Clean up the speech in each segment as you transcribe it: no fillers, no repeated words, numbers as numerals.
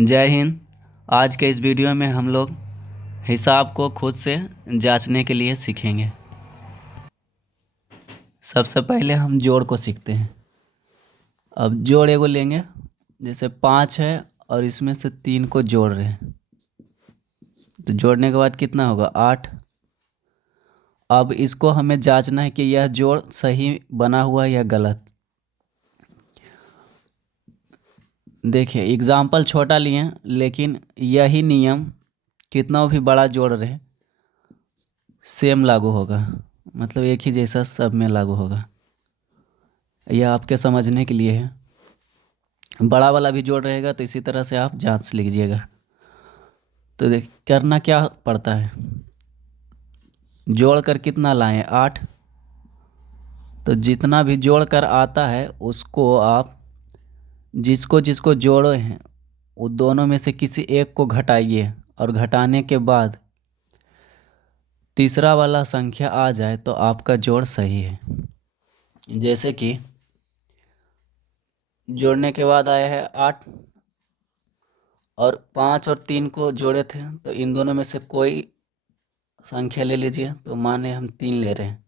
जय हिंद। आज के इस वीडियो में हम लोग हिसाब को खुद से जांचने के लिए सीखेंगे। सबसे पहले हम जोड़ को सीखते हैं। अब जोड़ एगो लेंगे, जैसे 5 है और इसमें से 3 को जोड़ रहे हैं तो जोड़ने के बाद कितना होगा 8। अब इसको हमें जांचना है कि यह जोड़ सही बना हुआ है या गलत। देखिए एग्जाम्पल छोटा लिए, लेकिन यही नियम कितना भी बड़ा जोड़ रहे सेम लागू होगा, मतलब एक ही जैसा सब में लागू होगा। यह आपके समझने के लिए है। बड़ा वाला भी जोड़ रहेगा तो इसी तरह से आप जांच लीजिएगा। तो देख करना क्या पड़ता है, जोड़ कर कितना लाएं 8। तो जितना भी जोड़ कर आता है उसको आप जिसको जिसको जोड़े हैं वो दोनों में से किसी एक को घटाइए, और घटाने के बाद तीसरा वाला संख्या आ जाए तो आपका जोड़ सही है। जैसे कि जोड़ने के बाद आया है 8 और 5 और 3 को जोड़े थे, तो इन दोनों में से कोई संख्या ले लीजिए। तो माने हम 3 ले रहे हैं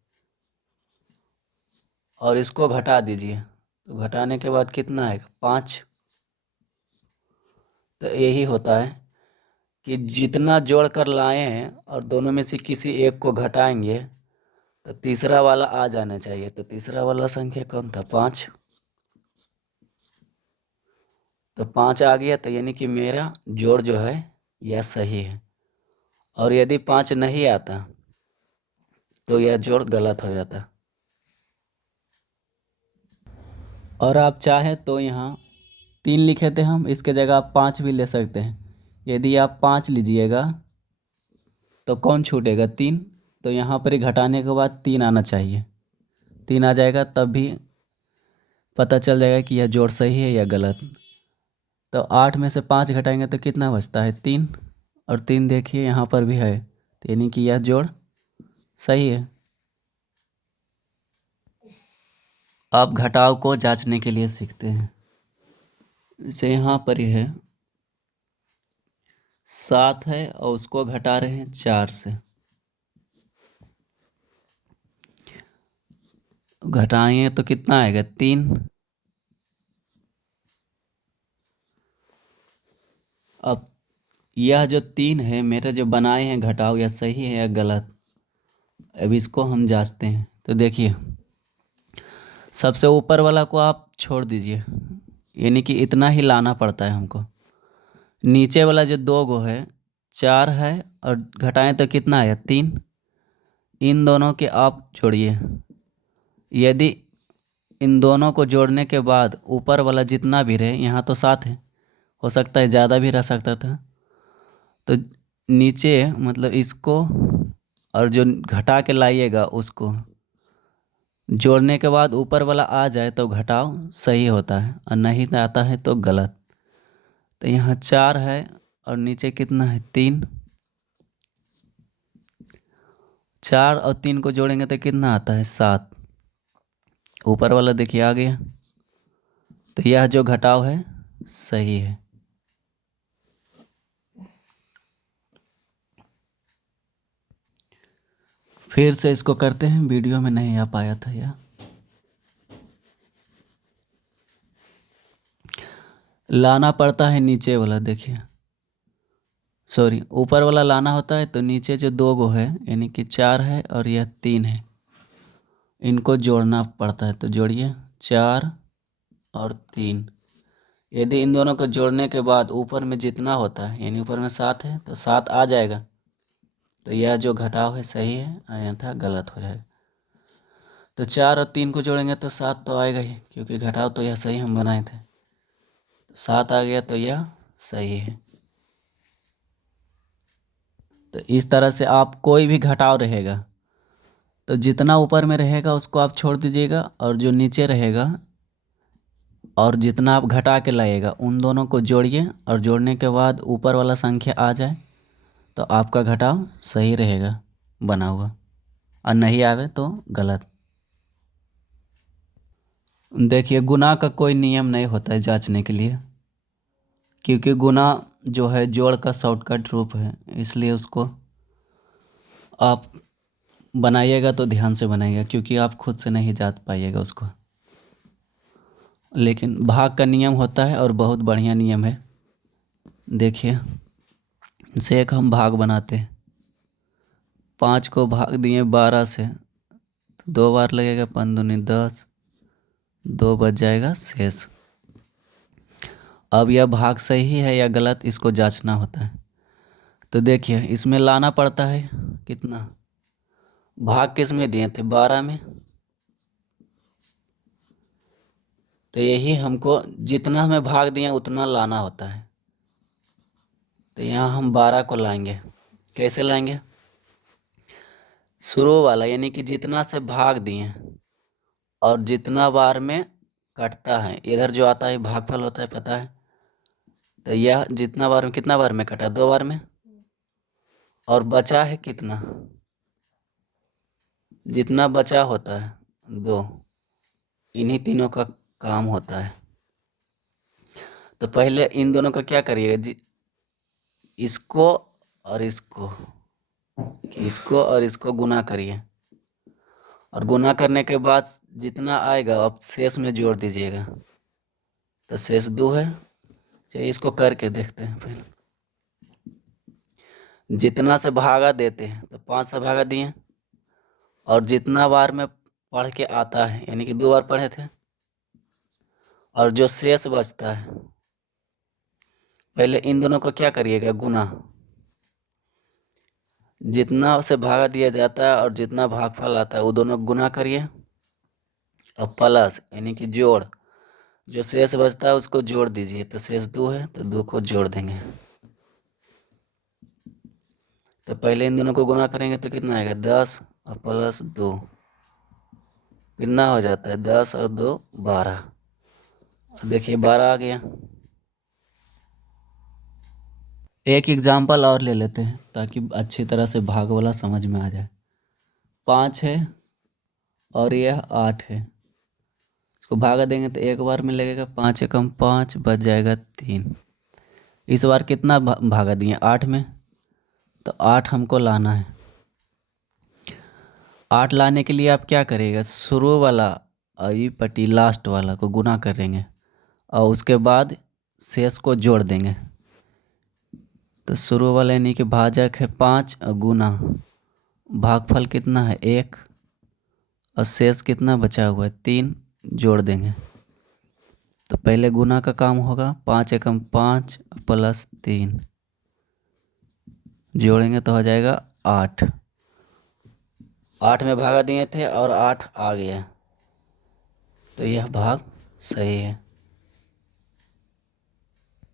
और इसको घटा दीजिए, तो घटाने के बाद कितना आएगा 5। तो यही होता है कि जितना जोड़ कर लाए हैं और दोनों में से किसी एक को घटाएंगे तो तीसरा वाला आ जाना चाहिए। तो तीसरा वाला संख्या कौन था 5। तो 5 आ गया, तो यानी कि मेरा जोड़ जो है यह सही है। और यदि 5 नहीं आता तो यह जोड़ गलत हो जाता। और आप चाहें तो यहाँ 3 लिखे थे हम, इसके जगह आप 5 भी ले सकते हैं। यदि आप 5 लीजिएगा तो कौन छूटेगा 3। तो यहाँ पर ही घटाने के बाद 3 आना चाहिए। 3 आ जाएगा तब भी पता चल जाएगा कि यह जोड़ सही है या गलत। तो 8 में से 5 घटाएंगे तो कितना बचता है 3, और 3 देखिए यहाँ पर भी है, तो यानी कि यह जोड़ सही है। अब घटाव को जांचने के लिए सीखते हैं। जैसे यहाँ पर ही है 7 है और उसको घटा रहे हैं 4 से। घटाएंगे तो कितना आएगा 3। अब यह जो 3 है मेरे जो बनाए हैं घटाव, यह सही है या गलत, अब इसको हम जांचते हैं। तो देखिए सबसे ऊपर वाला को आप छोड़ दीजिए, यानी कि इतना ही लाना पड़ता है हमको। नीचे वाला जो 2 गो है 4 है और घटाएं तो कितना आया 3। इन दोनों के आप जोड़िए। यदि इन दोनों को जोड़ने के बाद ऊपर वाला जितना भी रहे, यहाँ तो 7 है, हो सकता है ज़्यादा भी रह सकता था, तो नीचे मतलब इसको और जो घटा के लाइएगा उसको जोड़ने के बाद ऊपर वाला आ जाए तो घटाव सही होता है, और नहीं आता है तो गलत। तो यहाँ 4 है और नीचे कितना है 3। 4 और 3 को जोड़ेंगे तो कितना आता है 7। ऊपर वाला देखिए आ गया, तो यह जो घटाव है सही है। फिर से इसको करते हैं, वीडियो में नहीं आ पाया था यह। लाना पड़ता है नीचे वाला, देखिए सॉरी ऊपर वाला लाना होता है, तो नीचे जो 2 गो है यानी कि 4 है और यह 3 है, इनको जोड़ना पड़ता है। तो जोड़िए 4 और 3। यदि इन दोनों को जोड़ने के बाद ऊपर में जितना होता है, यानी ऊपर में 7 है तो 7 आ जाएगा, तो यह जो घटाव है सही है, अन्यथा गलत हो जाएगा। तो 4 और 3 को जोड़ेंगे तो 7 तो आएगा ही, क्योंकि घटाव तो यह सही हम बनाए थे। 7 आ गया तो यह सही है। तो इस तरह से आप कोई भी घटाव रहेगा तो जितना ऊपर में रहेगा उसको आप छोड़ दीजिएगा, और जो नीचे रहेगा और जितना आप घटा के लाइएगा उन दोनों को जोड़िए, और जोड़ने के बाद ऊपर वाला संख्या आ जाए तो आपका घटाव सही रहेगा बना हुआ, और नहीं आवे तो गलत। देखिए गुना का कोई नियम नहीं होता है जांचने के लिए, क्योंकि गुना जो है जोड़ का शॉर्टकट रूप है, इसलिए उसको आप बनाइएगा तो ध्यान से बनाइएगा, क्योंकि आप खुद से नहीं जान पाइएगा उसको। लेकिन भाग का नियम होता है और बहुत बढ़िया नियम है। देखिए, इसे एक हम भाग बनाते हैं। 5 को भाग दिए 12 से, तो 2 बार लगेगा, 5 दूनी 10, 2 बच जाएगा शेष। अब यह भाग सही है या गलत, इसको जांचना होता है। तो देखिए, इसमें लाना पड़ता है कितना, भाग किस में दिए थे, 12 में। तो यही हमको जितना हमें भाग दिए उतना लाना होता है। तो यहाँ हम 12 को लाएंगे। कैसे लाएंगे, शुरू वाला यानी कि जितना से भाग दिए और जितना बार में कटता है, इधर जो आता है भागफल होता है, पता है। तो यह जितना बार में, कितना बार में कटा, 2 बार में, और बचा है कितना, जितना बचा होता है 2, इन्हीं तीनों का काम होता है। तो पहले इन दोनों का क्या करिएगा, इसको और इसको गुना करिए, और गुना करने के बाद जितना आएगा अब शेष में जोड़ दीजिएगा। तो शेष 2 है। चलिए इसको करके देखते हैं पहले। जितना से भागा देते हैं तो 5 से भागा दिए, और जितना बार में पढ़ के आता है यानी कि 2 बार पढ़े थे, और जो शेष बचता है, पहले इन दोनों को क्या करिएगा, गुना। जितना से भागा दिया जाता है और जितना भागफल आता है वो दोनों गुना करिए, और प्लस यानी कि जोड़, जो शेष बचता है उसको जोड़ दीजिए। तो शेष 2 है तो 2 को जोड़ देंगे। तो पहले इन दोनों को गुना करेंगे तो कितना आएगा, 10 और प्लस 2, कितना हो जाता है, 10 और 2 12। देखिए 12 आ गया। एक एग्जाम्पल और ले लेते हैं ताकि अच्छी तरह से भाग वाला समझ में आ जाए। 5 है और यह 8 है, इसको भागा देंगे तो एक बार में लगेगा, 5 एकम 5, बच जाएगा 3। इस बार कितना भागा दिए, 8 में, तो 8 हमको लाना है। 8 लाने के लिए आप क्या करेगा, शुरू वाला और ये पट्टी लास्ट वाला को गुना करेंगे, और उसके बाद शेष को जोड़ देंगे। तो शुरू वाला यानी कि भाजक है 5 और गुना, भागफल कितना है 1, और शेष कितना बचा हुआ है 3, जोड़ देंगे। तो पहले गुना का काम होगा, 5 एकम 5 प्लस 3, जोड़ेंगे तो हो जाएगा 8। 8 में भागा दिए थे और 8 आ गया, तो यह भाग सही है।